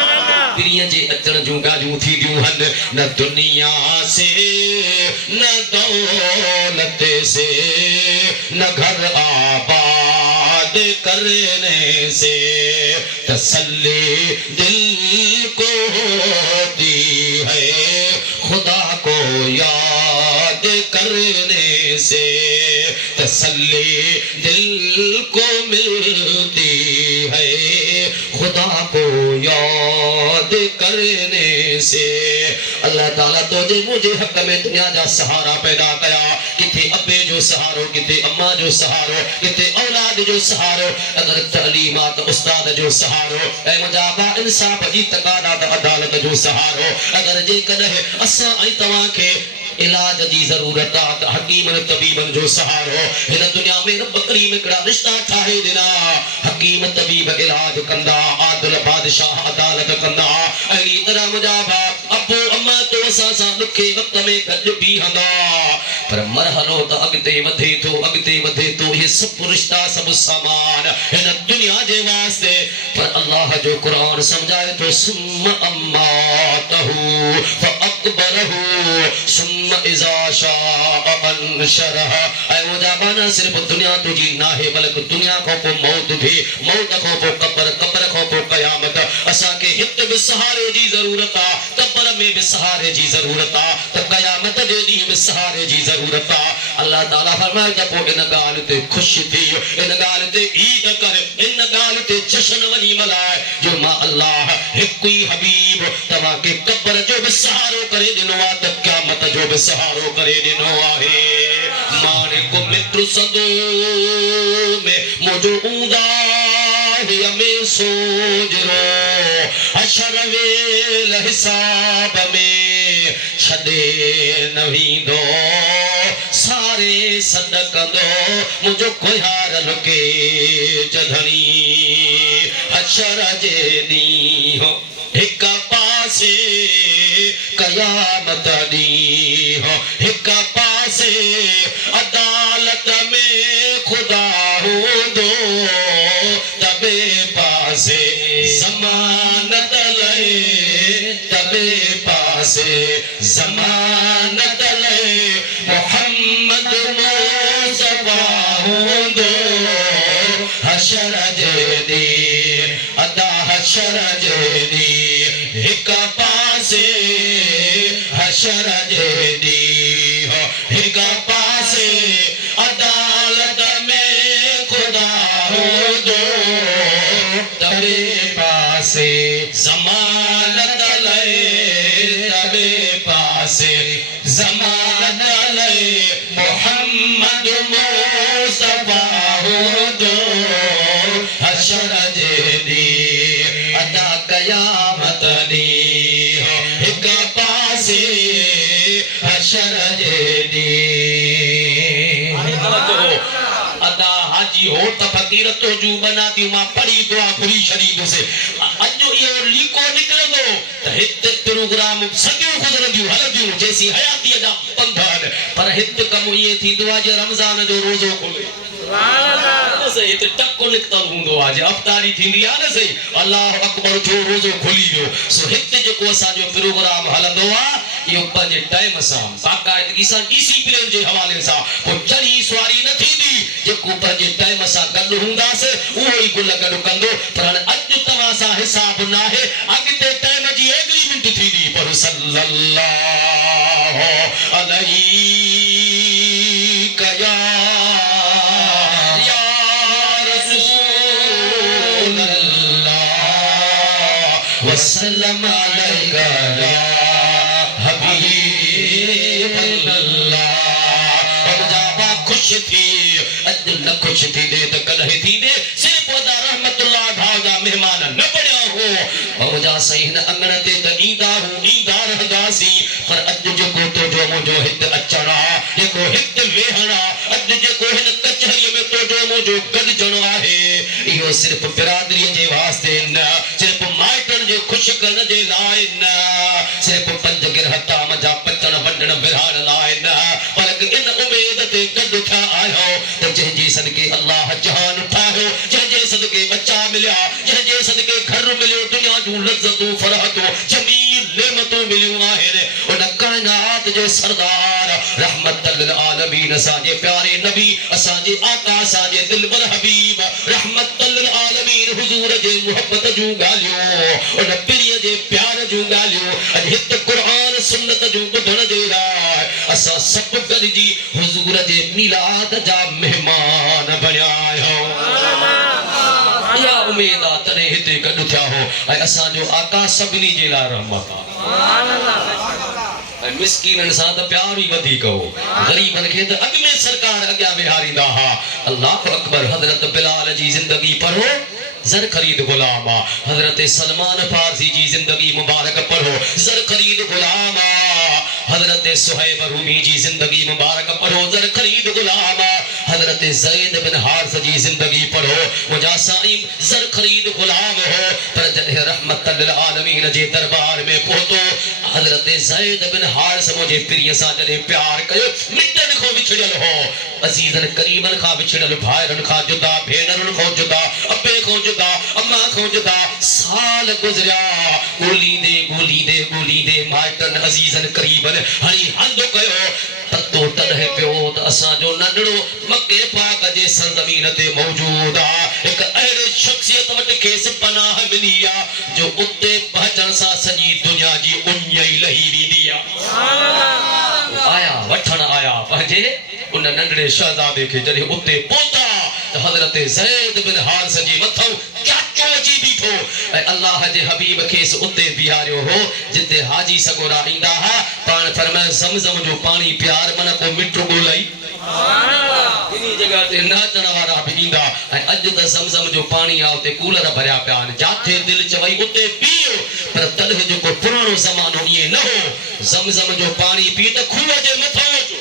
पीरीअ जे अचण जूं ॻाल्हियूं थींदियूं आहिनि न दुनिया से न दौलत से न घर आबाद करने से तसल्ली दिल को होती है खुदा को याद करने से तसल्ली दिल को मिलती है खुदा को याद करने से अल्लाह ताला तुझे मुझे हक में दुनिया जा सहारा पैदा कया किथे अब्बे जो सहारो किथे अम्मा जो सहारो किथे औलाद जो सहारो अगर तालीमात उस्ताद जो सहारो ऐ मुजाबा इंसाफ जी तकादात अदालत जो सहारो अगर जे कदे असा ऐ तवा के इलाज जी जरूरत आ त हकीमन तबीबन जो सहारो इन दुनिया में रब करीम कड़ा रिश्ता ठाहे देना हकीम तबीब इलाज कंदा आदिल बादशाह अदालत कंदा अहिड़ी तरह मुजाबा अबो अम्मा तो असा सा दुखे वक्त में गॾु बीहंदा पर मरहलो त अॻिते वधे थो ये सब रिश्ता सब सामान इन दुनिया जे वास्ते पर अल्लाह जो कुरान समझाए तो सुम्मा अम्मा तहू फअकबरहू सुम्मा इज़ा शाअ अनशरह ऐ मुजाबा न सिर्फ दुनिया तुझी ना है बल्कि दुनिया को पो मौत भी मौत को पो कब्र को पो कयामत असा के हित बि सहारे जी जरूरत आ कब्र में बि सहारे जी जरूरत आ त कयामत जे ॾींहुं बि सहारे जी जरूरत आ अल्लाह ताला फरमाए त पो इन ॻाल्हि ते ख़ुशि थी इन ॻाल्हि ते ईद कर इन ॻाल्हि ते जश्न वञी मल्हाए जो मां अल्लाह हिकु ई हबीब तव्हां के कब्र जो बि सहारो करे ॾिनो आहे त क़यामत जो बि सहारो करे ॾिनो आहे माने को मित्र सदो में मुझो ऊंदा में सोजरो हशर वेल हिसाब में छॾे न वींदो सारे सदकंदो मुझो कोहार लुके जधणी हशर जे ॾींहुं हिक पासे कयामत ॾींहुं हिक पासे अदालत में खुदा हूंदो तबे पासे ज़मानत लए तबे पासे ज़मानत लए मोहम्मद मुस्तफा हूंदो हशर जे ॾींहुं अदा हशर जे ॾींहुं हिक पासे हशर जे ॾींहुं हिक पासे अदालत में खुदा हूंदो तबे पासे ज़मानत लए तबे पासे ज़मानत लए मोहम्मद मुस्तफा हूंदो हशर जे ॾींहुं अदा कयामत ॾींहुं हिक पासे हशर जे ॾींहुं अदा हाजी हो त फकीर तो जू बनाती मां पढ़ी दुआ घुरी छॾींदुसि अॼु इहो लीको निकिरंदो त हिते प्रोग्राम सदियूं गुज़रंदियूं हलंदियूं जैसी हयातीअ जा पंध आहिनि पर हिते कमु इहे थींदो आहे जे रमज़ान जो रोज़ो खोले सही हिते टको निकितल हूंदो आहे जे अफ़तारी थींदी आहे न सही अल्लाह अकबर थियो रोज़ो खुली वियो सो हिते जेको असांजो प्रोग्राम हलंदो आहे इहो पंहिंजे टाइम सां बाक़ाइदगी सां डिसिप्लिन जे हवाले सां पोइ चढ़ी सुवारी न थींदी जेको पंहिंजे टाइम सां गॾु हूंदासीं उहो ई गुल गॾु कंदो पर हाणे अॼु तव्हां सां हिसाब न आहे अॻिते टाइम जी एग्रीमेंट थींदी पर सल्लल्लाहु अलैका या रसूल अल्लाह वसल्लम अलैका या हबीब अल्लाह। और जाबा खुश थी अज न खुश थी दे त कलह थी दे सिर्फ वदा रहमतुल्लाह भावदा मेहमान न पड़या हो मौजा सही न अंगण ते त ईंदा रहंदासी पर अज जेको तो जो मुजो हित अचणा जेको हित वेहणा अज जेको हिन कचहरी में तो जो मुजो गॾजणो आहे इहो सिर्फ बिरादरी जे वास्ते न सिर्फ माइटन जे खुश करण जे लाइ न सिर्फ पंज गिरहता मजा पचण वंडण विरहाड़ लाइ न बल्कि इन उम्मीद ते गॾु थिया आहियो त जंहिंजे सदके अल्लाह जहान ठाहियो जंहिंजे सदके बच्चा मिलिया जंहिंजे सदके घर मिलियो दुनिया जूं लज़्ज़तूं फरहतूं जमील नेमतूं मिलियूं आहिनि उन काइनात जो सरदार रहमतल लिल आलमीन असांजे प्यारे नबी असांजे आका असांजे दिलबर हबीब रहमतल लिल आलमीन हुजूर जे मोहब्बत जूं ॻाल्हियूं उन पिरीअ जे प्यार जूं ॻाल्हियूं अॼु हिते क़ुरान सुन्नत जूं ॿुधण जे लाइ असां सभु गॾिजी हुजूर जे मिलाद जा मेहमान बणिया आहियूं। या उम्मीद आहे तॾहिं हिते गॾु थिया हो ऐं असांजो आका सभिनी जे लाइ रहमत आहे मिस्कीननि सां त प्यार ई वधीक हो ग़रीबनि खे त अॻ में सरकार अॻियां विहारींदा हा। अल्लाह अकबर हज़रत बिलाल जी ज़िंदगी पढ़ो ज़र खरीद गुलाम हज़रत सलमान फारसी जी ज़िंदगी मुबारक पढ़ो ज़र खरीद गुलाम हज़रत सुहैब रूमी जी ज़िंदगी मुबारक पढ़ो ज़र खरीद गुलाम हज़रत ज़ैद बिन हारिस जी ज़िंदगी पढ़ो मुझा साईं ज़र खरीद गुलाम हो पर जॾहिं रहमतल लिल आलमीन जे दरबार में पहुतो हज़रत ज़ैद बिन हारिस मुझे पिरीअ सां जॾहिं प्यार कयो मिटनि खां विछड़ियल हो अज़ीज़नि करीबनि खां विछड़ियल भाइरनि खां जुदा भेनरुनि खां जुदा अबे खां जुदा अम्मा खां जुदा साल गुज़रिया ॻोल्हींदे माइटनि अज़ीज़नि करीबनि हणी हंधु कयो पतो तॾहिं पियो त असांजो नंढड़ो मके पाक जे सरज़मीन ते मौजूद आहे हिकु अहिड़े शख़्सियत वटि खेसि पनाह मिली आहे जो उते पहुचण सां सॼी दुनिया जी उञ ई लही वेंदी आहे। आया वठण आया पंहिंजे उन नंढड़े शहज़ादे खे जॾहिं उते पहुता त हज़रत ज़ैद बिन हारिस जे मथां चाचो अची बीठो ऐं अल्लाह जे हबीब खेसि उते बीहारियो हो जिते हाजी सगोरा ईंदा हा पाण फरमाए ज़मज़म जो पाणी प्यार मन को मिठो ॻोल्हाई इन्ही जगह ते नाचण वारा बि ईंदा ऐं अॼु त ज़मज़म जो पाणी आहे उते कूलर भरिया पिया आहिनि जाथे दिलि चवई उते पीओ पर तॾहिं जेको पुराणो ज़मानो ईअं न हो ज़मज़म जो पाणी पी त खूह जे मथां अचो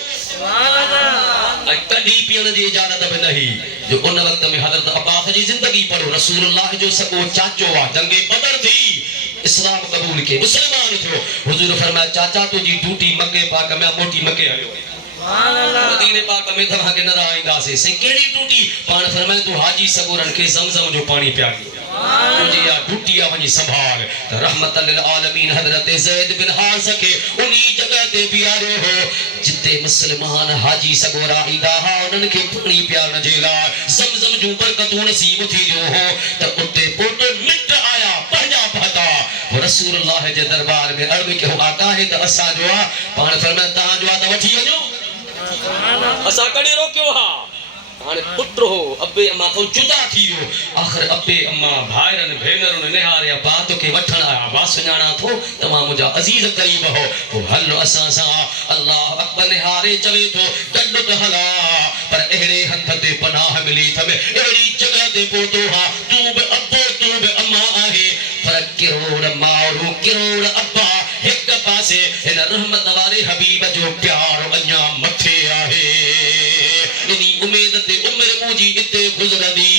ऐं कॾहिं पीअण जी इजाज़त बि न हुई जो उन वक़्त में हज़रत अब्बास जी ज़िंदगी पढ़ो रसूलुल्लाह जो सॻो चाचो आहे जंगे बदर थी इस्लाम क़बूल के मुसलमान थियो हुजूर फरमाया चाचा तुंहिंजी टूटी मके पाक में मोटी मके हलियो मदीने पाक में तव्हांखे न रहाईंदासीं से कहिड़ी टूटी पाण फरमाए तूं हाजी सगोरनि खे ज़मज़म जो पाणी पियारी तुंहिंजी या टूटी आहे वञी संभाल त रहमतल लिल आलमीन हज़रत ज़ैद बिन हारिस खे उन्ही जगह ते बीहारियो हो जिते मुसलमान हाजी सगोरा ईंदा हा उन्हनि खे पाणी पियारण जे लाइ ज़मज़म जूं बरकतूं नसीब थी वियो हो त उते पोइ मिट आया पंहिंजा पहुता रसूलुल्लाह जे दरबार में अर्ज़ कयो आका है त असांजो आहे पाण फरमाए तव्हांजो आहे त वठी वञो असां कॾहिं रोकियो हा हाणे पुत्र हो अबे अम्मा खां जुदा थी वियो आख़िर अबे अम्मा भाइरनि भेनरुनि निहारे अब्बा तोखे वठण आया बा सुञाणा थो तव्हां मुंहिंजा अज़ीज़ करीब हो पोइ हल असां सां अल्लाह अकबर निहारे चवे थो गॾु त हला पर अहिड़े हथ ते पनाह मिली थमे अहिड़ी जॻह ते पहुतो हा तूं बि अबो तूं बि अम्मा आहे पर किरोड़ माण्हू किरोड़ अब्बा हिक पासे हिन रहमत वारे हबीब जो प्यार अञा मथे आहे इन्ही उम्मीद ते उम्र मुंहिंजी इते गुज़रंदी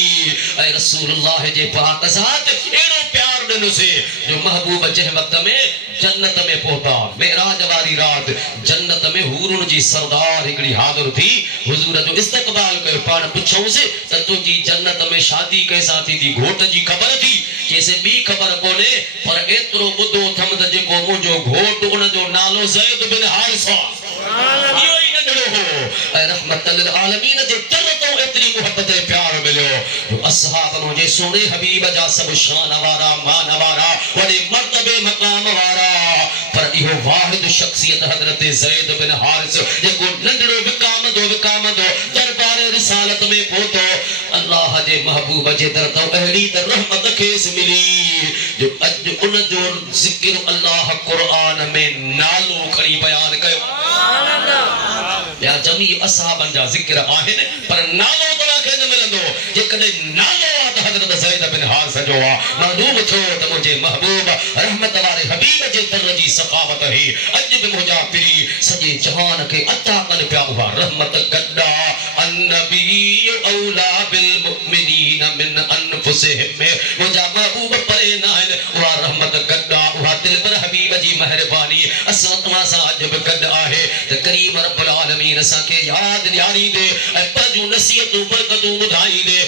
ऐं रसूलुल्लाह जे पाक ज़ात अहिड़ो प्यार ॾिनोसीं जो महबूब जंहिं वक़्त में जन्नत में पहुता मेराज वारी रात जन्नत में हूरुन जी सरदार हिकड़ी हाज़िर थी हुजूर जो इस्तक़बाल कयो पाण पुछऊंसि त तुंहिंजी जन्नत में शादी कैसां थींदी घोट जी ख़बर थी जैसे ॿी ख़बर कोन्हे पर एतिरो ॿुधो अथमि त जेको मुंहिंजो घोट उन जो नालो ज़ैद बिन हारिस आहे इहो ई नंढड़ो हो ऐं रहमतल लिल आलमीन जे दर तो एतिरी मोहब्बत ऐं प्यार मिलियो जो असहाब मुंहिंजे सोने हबीब जा सभु शान वारा मान वारा वॾे मर्तबे मक़ाम वारा पर इहो इहो वाहिद शख्सियत हज़रत ज़ैद बिन हारिस जेको नंढड़ो विकामंदो दरबार रिसालत में पहुतो अल्लाह जे महबूब जे दर तो अहिड़ी त रहमत खेस मिली जो अज उन जो ज़िक्र अल्लाह कुरान में नालो खड़ी बयान कयो सुभान अल्लाह या जमी असहाबन जा ज़िक्र आहिन पर नालो तवा के न मिलंदो जेकॾहिं नालो त हज़रत ज़ैद बिन हारिस जो मालूम थो त मुझे महबूब रहमत वाले हबीब जे दर जी सखावत ही अज भी मुझा पिरी सजे जहान के अता कन पिया हुआ रहमत गड्डा अन्नबी औला बिल मुमिनीन मिन अनफुसिहिम मुझा महबूब परे नाइन वा रहमत गड्डा वा दिल पर हबीब जी मेहरबानी असा तवा सा अज भी गड आहे त करीम रब्बुल आलमीन असा के याद न्यारी दे ऐ पजू नसीहतू बरकतू बुधाई दे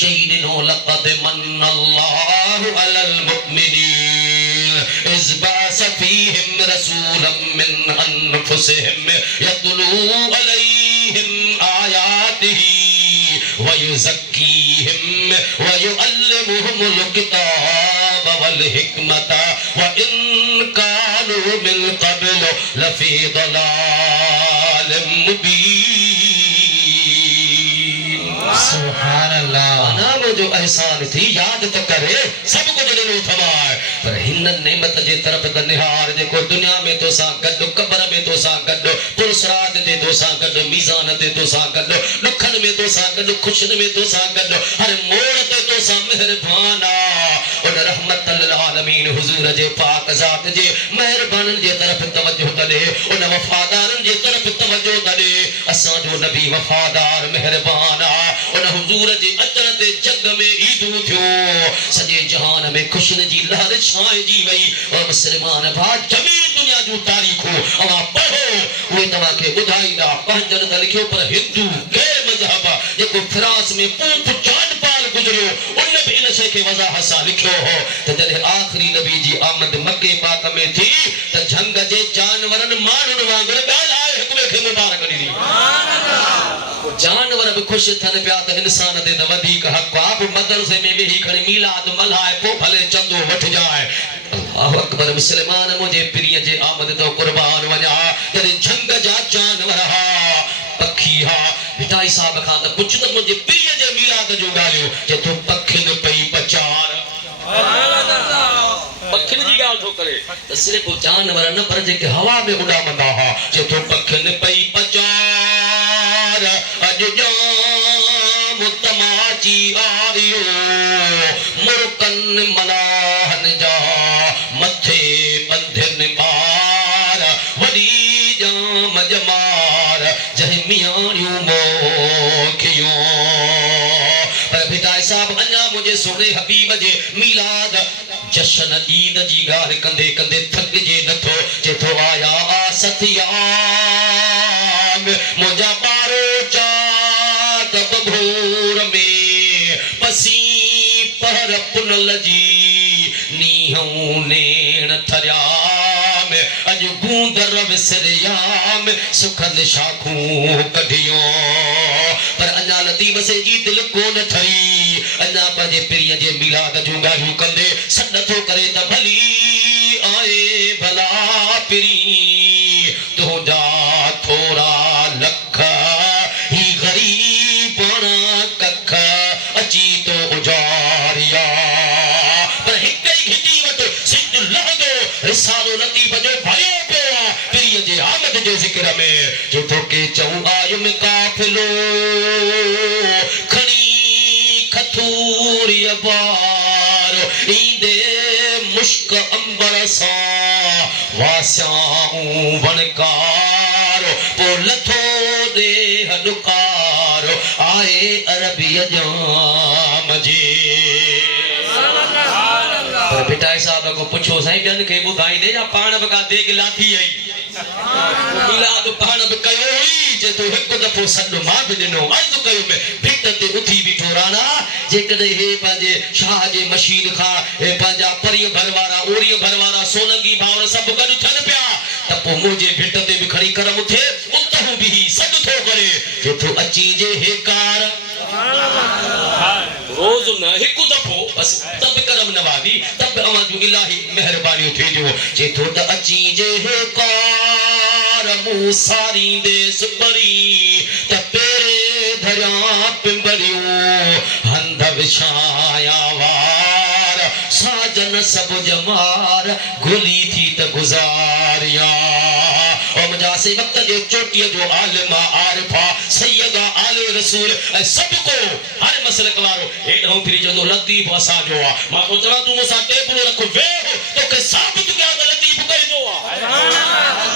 चईनो लक़द मन अल्लाहु अलल मुमिनीन इज़ बास फीहिम रसूलन मिन अनफुसिहिम यतलू अलैहिम आयातिही व युज़क्कीहिम व युअल्लिमुहुमुल किताब वल हिकमत व इन कानू मिन क़ब्ल लफ़ी ज़लालिम मुबीन सुभान अल्लाह नाम जो एहसान थी याद तो करे सब कुछ दिलो थमाए पर हिन नेमत जे तरफ द निहार जेको दुनिया में तो सा गड कब्र में तो सा गड पुरसरात ते तो सा गड मीज़ान ते तो सा गड दुखन में तो सा गड खुशन में तो सा गड हर मोड़ ते तो सा मेहरबाना उन रहमत लिल आलमीन हुजूर जे पाक ज़ात जे मेहरबानन जे तरफ तवज्जो तले उन वफादारन जे तरफ तवज्जो तले असा जो नबी वफादार मेहरबाना उन हुजूर जे अचण ते जग में ईदू थियो सजे जहान में खुशन जी लहर छाए जी वई और मुसलमान भा जमी दुनिया जो तारीखो अवा पढ़ो वे तवा के बुधाईदा पंजन त लिखियो पर हिंदू के मजहब जेको फ्रांस में पूप चांद पाल गुजरियो उन भी इन शे के वजाहत सा लिखियो हो त जदे आखिरी नबी जी आमद मक्के पाक में थी त जंग जे जानवरन मानन वांगुर ॻाल्हाए हिकु ॿिए खे मुबारक ॾिनी सुभान अल्लाह जानवर भी खुश थन पिया त इंसान ते त वधीक हक आप मदरसे में वेही खणी मीलाद मल्हाए पो भले चंदो वठ जाए अल्लाहु अकबर मुसलमान मुझे प्रिय जे आमद तो कुर्बान वञा जॾहिं झंग जा जानवर हा पखी हा भिटाई साहब खां त कुझु त मुझे प्रिय जे मीलाद जो ॻाल्हियो जे तो पखिन पई पचार पखिन जी ॻाल्हि थो करे त सिर्फ़ जानवर न पर जेके हवा में उॾामंदा हा जे तो पखिन पई पचार अज जाम तमाची आयो मुर्कन मलाहन जा मथे बंधन बार वडी जाम जमार जहमियानियों मोखियों पर भिटाई साहब अन्या मुझे सोने हबीब जे मीलाद जश्न ईद जी गाल कंदे कंदे थक जे नथो जे तो आया सतिया मुझा पारो चात बभोर में पसी पर पुनल जी नीहूं नेण थरियाम अज गूंदर विसरियाम सुखल शाखूं कढियो पर अन्या लतीफ से जी दिल कोन थरी अन्या पंहिंजे प्रिय जे मिलाद जूं ॻाल्हियूं कंदे सॾ थो करे त भली आए भला पिरी तुंहिंजा थोरा लख ही ग़रीबण कख अची तो उजारिया पर हिक ई घिटी वटि सिज लहंदो रिसालो लतीफ जो भयो पियो आहे प्रिय जे आमद जे ज़िक्र में जो तोखे चऊं आयुम काफ़िलो खणी खथूरी बार ईंदे मुश्क अंबर सां वास्याऊं वणकार पो लथो दे हडकार आए अरबीअ जाम जे पर भिटाई साहब को पुछो साईं ॿियनि खे ॿुधाईंदे या पाण बि का देग लाथी आई मिलाद पाण बि कयो हुई जे तो हिकु दफ़ो सॾु मां बि ॾिनो अर्ज़ कयो में भिट ते उथी बीठो राणा जेकॾहिं हे पंहिंजे शाह जे मशीन खां हे पंहिंजा परीअ भर वारा ओरीअ भर वारा सोलंगी भाउर सभु गॾु थियनि पिया त पोइ मुंहिंजे भिट ते बि खणी करम थिए उतहूं बि सॾु थो करे जे तो अची जे हे कार रोज़ न हिकु दफ़ो बस तब करम नवाज़ी तब अवां जो इलाही मेहरबानी थे थियो चेतो त अची जे कार मूसारी दे सुपरी त पेरे धरिया पिंबरियो हंध विछाया वार साजन सब जमार गुली थी त गुजारिया ओ मुजासे वक्त जे चोटिया जो आलिमा आरिफा सैयदा आले रसूल ऐं सब को हर मसलक वारो हेडो फिरी जो लतीफ असा जो आ मां तो चवा तू मुसा टेबल रख वे तो के साबित क्या लतीफ कई जो आ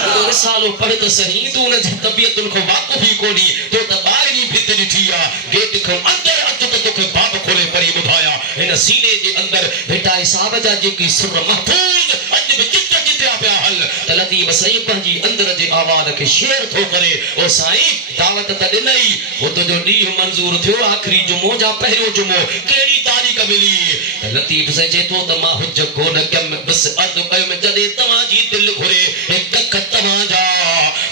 तो सालो पढ़ तो सही तू न तबियत को वाकफी कोनी तो त बाहरी भित ॾिठी आ गेट को अंदर अच तो के बाब खोले परी बुधाया इन सीने जे अंदर बेटा साहब जा जेकी सुर महफूज अज बि चित चित पिया हल त लतीफ सही पंहिंजी अंदर जे आवाज के शेर थो करे ओ साईं दावत त ॾिनई हो तो जो ॾींहुं मंजूर थियो आखिरी जुमो जा पहिरियों जुमो कहिड़ी तारीख़ मिली त लतीफ साईं चए थो त मां हुज कोन कयमि बस अर्ज़ु कयुमि जॾहिं तव्हांजी दिलि घुरे हिकु कख तव्हांजा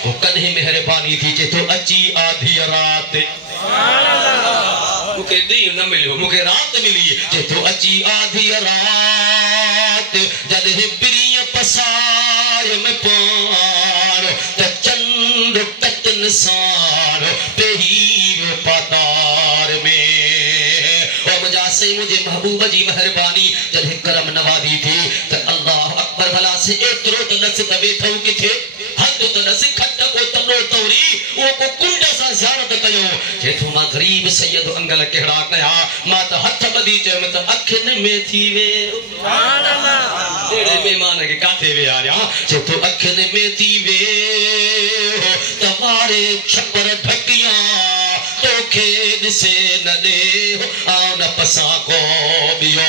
पोइ कॾहिं महिरबानी थी चए थो अची आधी राति मुखे ॾींहुं न मिलियो मुखे रात मिली चए थो अची आधी राति जॾहिं बिरीअ पसाय में पाण त चंड ततन साण पेही पातार में ओ मुंहिंजा साईं मुंहिंजे महबूब जी महिरबानी जॾहिं करम नवाज़ी थी त अल्लाह अकबर भला से एतिरो त नस त वेठो किथे हद त नस खट को तनो तौरी वो को कुंड सा ज़ियारत कयो जेथो मां गरीब सैयद अंगल केड़ा कया मां त हथ बदी चम त अखिन में थी वे सुभान अल्लाह तेरे मेहमान के काथे वे आया जेथो अखिन में थी वे तवारे छपर ढकिया तोखे दिसे न दे आओ न पसा को बियो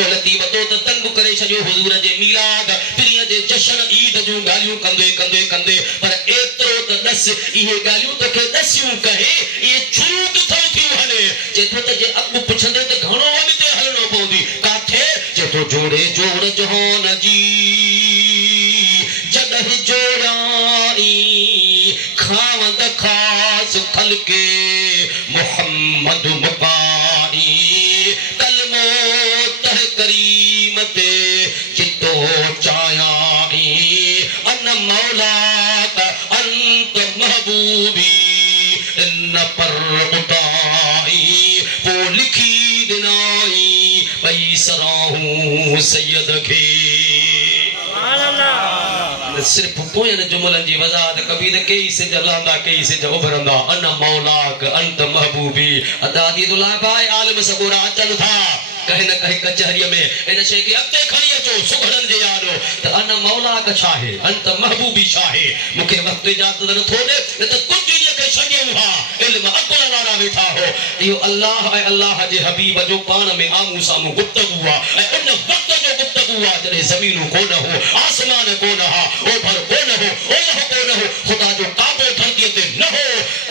ओ लतीफ तो त तंग करे छयो हुजूर जे मिलाद प्रिय जे जश्न ईद जो गालियूं कंदे कंदे कंदे पर एतरो त दस इहे गालियूं तोखे दसियूं कहे ये छुरू किथो थी हले जेतो त जे अॻु पुछंदे त घणो अॻिते हलणो पवंदी काथे जेतो जोड़े जोड़ जहान जी जॾहिं जोड़ाई खावंद खास खलके मोहम्मद मुकाई कलमो तह करीम ते चितो चायाई अन मौला का अंत महबूबी न पर उताई वो लिखी दिनाई भई सराहूं सैयद खे सिर्फ पोयन जुमलन जी वजाहत कबीर कई से जलांदा कई से उभरंदा अन मौलाक अंत महबूबी अदादी दुला भाई आलम सबूरा अचन था कहीं न कहीं कचहरी में इन शे के अॻिते खणी अचो सुघड़न जे यारो त अन मौलाक छा आहे अंत महबूबी छा आहे मूंखे वक्त इजाज़त नथो ॾे न त कुझु ॾींहं खे छॾियूं हा इल्म अकुल वारा वेठा हो इहो अल्लाह ऐं अल्लाह जे हबीब जो पाण में आमू साम्हूं गुफ्तगू आहे ऐं उन वक्त जो गुफ्तगू आहे जॾहिं ज़मीनूं कोन हो आसमान कोन हा ओभर कोन हो ओलह कोन हो ख़ुदा जो काबो धरतीअ ते न हो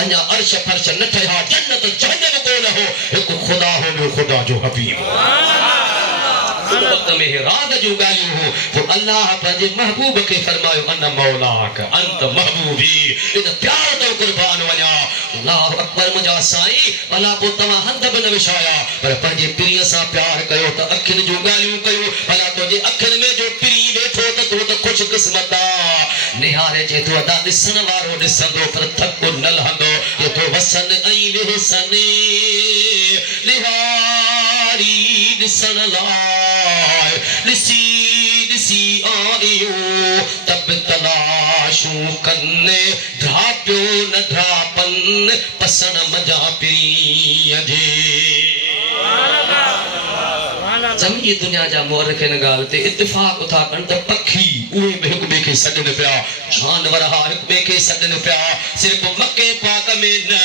अञा अर्श फर्श न ठहिया जन्नत जहन्नम कोन हो हिकु ख़ुदा हो ॿियो ख़ुदा जो हबीब वक्त में रात जो गालियूं हो तो अल्लाह पंहिंजे महबूब के फरमायो अन मौलाक अंत महबूबी इन प्यार तो कुर्बान वञा अल्लाह अकबर मुंहिंजा साईं भला पोइ तव्हां हंध बि न विछाया पर पंहिंजे प्रिय सां प्यार कयो त अखियुनि जूं ॻाल्हियूं कयूं भला तुंहिंजे अखियुनि में जो प्री वेठो त तूं त ख़ुशि क़िस्मत आहे निहारे चए थो अदा ॾिसण वारो ॾिसंदो पर थकु न लहंदो ये तो वसन ऐं वेहसन निहारी ॾिसण लाइ ॾिसी ॾिसी आयो तब तलाशूं कन्ने ढापियो न ढापन पसण मजा प्रिय जे जमी दुनिया जा मोरख इन ॻाल्हि ते इत्तिफ़ाक़ था कनि त पखी उहे बि हिक ॿिए खे सॾनि पिया जानवर हा हिक ॿिए खे सॾनि पिया सिर्फ़ मके पाक में न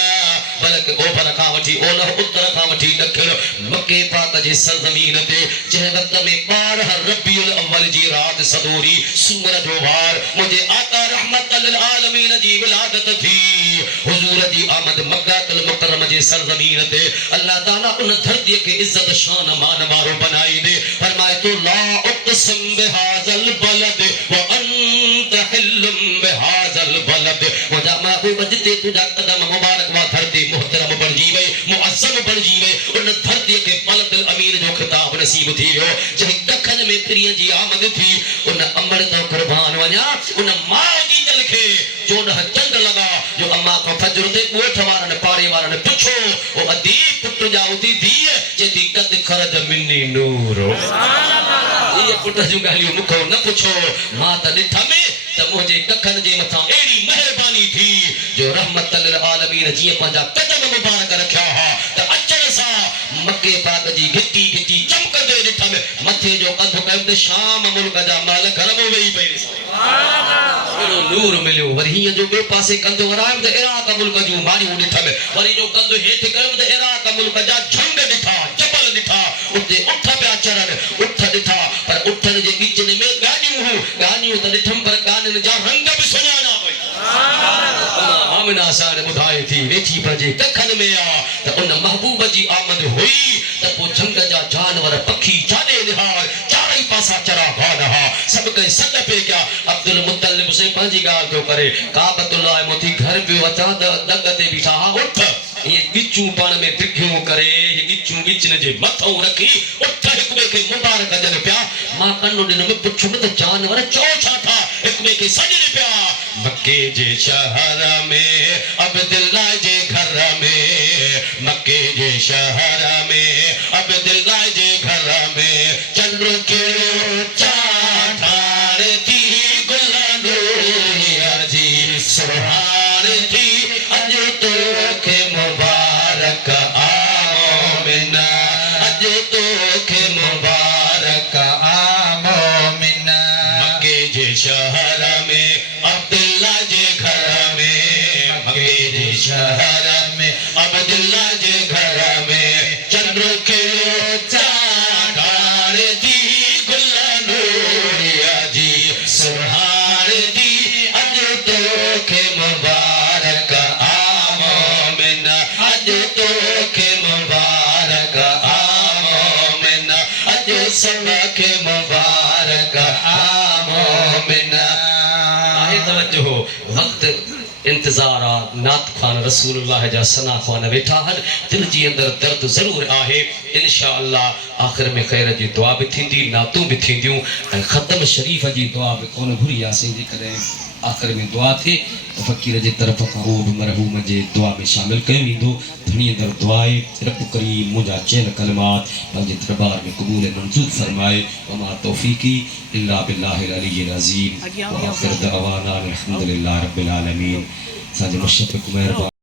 बल्कि ओभर खां वठी ओलह उत्तर खां वठी ॾखिण मके पाक जे सरज़मीन ते जंहिं वक़्त में 12 रबीउल अव्वल जी राति सदोरी सूमर जो वार मुंहिंजे आका रहमत लिल आलमीन जी विलादत थी हुजूर जी आमद मक्कातुल मुकर्रम जे सरज़मीन ते अल्लाह ताला उन धरतीअ खे इज्जत शान मान वारो बनाई दे फरमाए तो ला उक़सिम बिहाज़ल बलद व अंत हिल्लुम बिहाज़ल बलद मुंहिंजा महबूब जिते तुंहिंजा कदम मुबारक वा धरती मुहतरम बणिजी वई मुअज़्ज़म बणिजी वई उन धरतीअ खे बलदुल अमीन जो ख़िताब नसीब थी वियो जंहिं कखन में पिरीअ जी आमद थी उन अमर तो कुर्बान वञा उन माउ जी दिल खे जो न चंड लॻा जो अम्मा खां फजर ते ॻोठ वारनि पाड़े वारनि पुछो ओ अदी पुट जाउती धीअ चेती कद खरद मिनी नूर ये पुट जूं ॻाल्हियूं मूंखां न पुछो मां त ॾिठम त मुंहिंजे कखन जे मथां अहिड़ी महिरबानी थी जो रहमत लिल आलमीन जीअं पंहिंजा कदम मुबारक रखिया हा त अचण सां मके पाक जी घिटी घिटी चमकंदे ॾिठम मथे जो कंधु कयो त शाम मुल्क जा माल घर में वेही पई ॾिसो नूर मिलियो वरी हीअं जो ॿिए पासे कंधु वरायो त इराक मुल्क जूं मारियूं ॾिठम वरी जो कंधु हेठि कयो त इराक मुल्क जा झंड ॾिठा जबल ॾिठा उते उठ पिया चढ़नि उठ ॾिठा पर उठनि जे विच में गाॾियूं त ॾिठम पर गाॾियुनि जा रंग बि सुञाणा पई आमिना साण ॿुधाए थी वेठी पंहिंजे कखन में आ त उन महबूब जी आमद हुई त पोइ झंग जा जानवर पखी जाॾे निहार चारई पासा चरा गान हा सभु कई सॾ पे कया अब्दुल मुतलिब से पंहिंजी ॻाल्हि थो करे काबतुल्लाह मोती घर पियो अचां त दग ते बीठा हा उठ ये गिचूं पाण में दिखियूं करे ये गिचूं गिचन जे मथों रखी उठ हिक ॿिए खे मुबारक ॾियनि पिया मां कन्नु ॾिनमि पुछुमि त जानवर चओ छा था हिक ॿिए खे सॾनि पिया मके जे शहर में अब्दुल्लाह जे घर में मके जे शहर में अब्दुल्लाह जे घर में चंद्र कहिड़ो चाठाण थी गुलनूरिया जी सुहाण थी अॼु तोखे मुबारक आमोमिन अॼु तोखे मुबारक आमोमिन मके जे शहर में अब्दुल्लाह जे घर में मके जे शहर में अब्दुल्लाह जे घर में चंद्र कहिड़ो चाठाण थी गुलनूरिया जी सुहाण थी अॼु तोखे मुबारक आमोमिन अॼु तोखे मुबारक आमोमिन अॼु सबके मुबारक आमोमिन आहे तवज्जो वक्त इंतजार आ नात खान रसूलुल्लाह जा सना खान वेठा हन दिल जी अंदर दर्द जरूर आहे इंशाअल्लाह आखिर में खैर जी दुआ भी थींदी नातूं भी थींदियूं ऐं ख़तम शरीफ जी दुआ भी कोन भुरी आसीं जे कॾहिं आखिर में दुआ थे तो फकीर जे तरफ खां उहो बि मरहूम जे दुआ में शामिल कयो वेंदो धनी अंदर दुआए रब करीम मुंहिंजा चयल कलमात पंहिंजे दरबार में क़बूल मंज़ूर फरमाए वमा तौफ़ीक़ी इल्ला बिल्लाहिल अलीय्यिल अज़ीम व आखिर दअवाना अल्हम्दुलिल्लाहि रब्बिल आलमीन असांजे मुशफ़िक़ महिरबानी